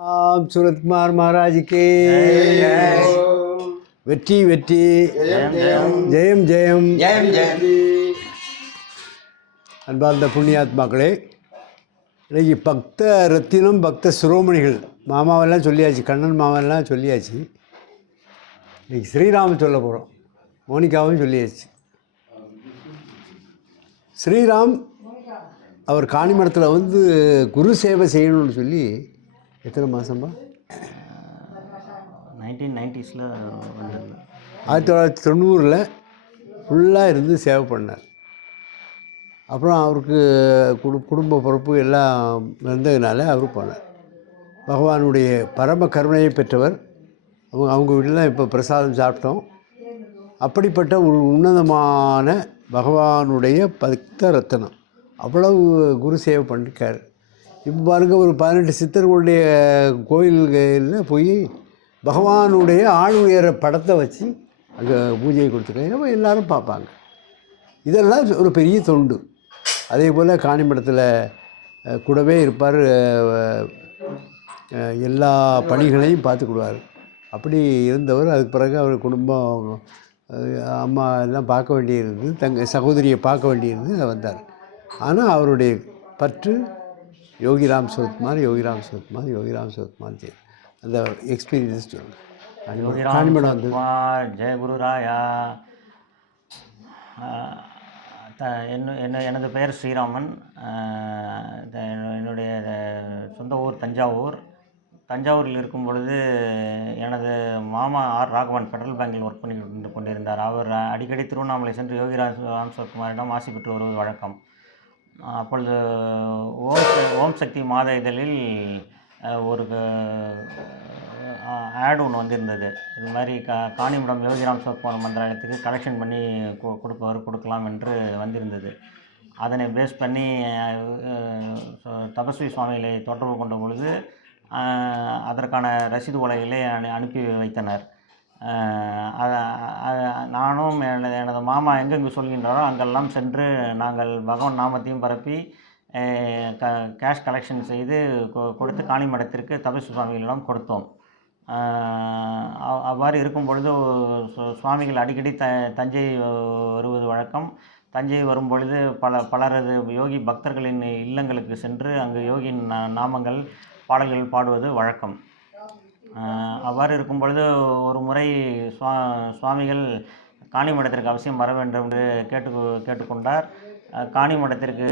सूरतकुमार महाराज के வெற்றி வெற்றி ஜெயம் ஜெயம் அன்பார்ந்த புண்ணியாத்மாக்களே, இன்னைக்கு பக்த ரத்தினம் பக்த சிரோமணிகள் மாமாவெல்லாம் சொல்லியாச்சு, கண்ணன் மாமாவெல்லாம் சொல்லியாச்சு. இன்னைக்கு ஸ்ரீராம் சொல்ல போகிறோம், மோனிகாவும் சொல்லியாச்சு. ஸ்ரீராம் அவர் காணிமடத்தில் வந்து குரு சேவை செய்யணும்னு சொல்லி எத்தனை மாதம்பா 1990s 1990 ஃபுல்லாக இருந்து சேவை பண்ணார். அப்புறம் அவருக்கு குடும்ப பொறுப்பு எல்லாம் இருந்ததுனால அவர் போனார். பகவானுடைய பரம கருணையை பெற்றவர். அவங்க வீட்டில் இப்போ பிரசாதம் சாப்பிட்டோம். அப்படிப்பட்ட ஒரு உன்னதமான பகவானுடைய பக்த ரத்தனம், அவ்வளவு குரு சேவை பண்ணிருக்கார். இப்போ பாருங்க, ஒரு 18 சித்தர்களுடைய கோயில்களில் போய் பகவானுடைய ஆண் உயர படத்தை வச்சு அங்கே பூஜையை கொடுத்துருக்காங்க. எல்லோரும் பார்ப்பாங்க. இதெல்லாம் ஒரு பெரிய தொண்டு. அதே போல் காணிமடத்தில் கூடவே இருப்பார், எல்லா பணிகளையும் பார்த்துக்கிடுவார். அப்படி இருந்தவர். அதுக்கு பிறகு அவர் குடும்பம், அம்மா எல்லாம் பார்க்க வேண்டியிருந்தது, தங்க சகோதரியை பார்க்க வேண்டியிருந்தது, வந்தார். ஆனால் அவருடைய பற்று யோகிராம் சுரத்குமார், யோகிராம் சுரத்குமார், யோகிராம் சுரத்குமார் அந்த எக்ஸ்பீரியன்ஸ் காணிமடம் வந்து ஜெய குருராயா. எனது பெயர் ஸ்ரீராமன். என்னுடைய சொந்த ஊர் தஞ்சாவூரில் இருக்கும் பொழுது எனது மாமா ஆர் ராகவன் ஃபெடரல் பேங்கில் ஒர்க் பண்ணி கொண்டிருந்தார். அவர் அடிக்கடி திருவண்ணாமலை சென்று யோகிராம் சுரத்குமாரிடம் ஆசி பெற்று வருவது வழக்கம். அப்பொழுது ஓம் சக்தி மாத இதழில் ஒரு ஆட் ஒன்று வந்திருந்தது. இது மாதிரி காணிமடம் யோகிராம் சுரத்குமார் மந்திராலயத்துக்கு கலெக்ஷன் பண்ணி கொடுக்கலாம் என்று வந்திருந்தது. அதனை பேஸ் பண்ணி தபஸ்வி சுவாமிகளை தொடர்பு கொண்ட பொழுது அதற்கான ரசீது உலகிலே அனுப்பி வைத்தனர். நானும் எனது மாமா எங்கெங்கு சொல்கின்றாரோ அங்கெல்லாம் சென்று நாங்கள் பகவான் நாமத்தையும் பரப்பி கேஷ் கலெக்ஷன் செய்து கொடுத்து காணிமடத்திற்கு தபஸ்வி சுவாமிகளிடம் கொடுத்தோம். அவ்வாறு இருக்கும் பொழுது சுவாமிகள் அடிக்கடி தஞ்சை வருவது வழக்கம். தஞ்சை வரும் பொழுது பலரது யோகி பக்தர்களின் இல்லங்களுக்கு சென்று அங்கு யோகியின் நாமங்கள் பாடல்கள் பாடுவது வழக்கம். அவ்வாறு இருக்கும் பொழுது ஒரு முறை சுவாமிகள் காணிமடத்திற்கு அவசியம் வர வேண்டும் என்று கேட்டுக்கொண்டார். காணிமடத்திற்கு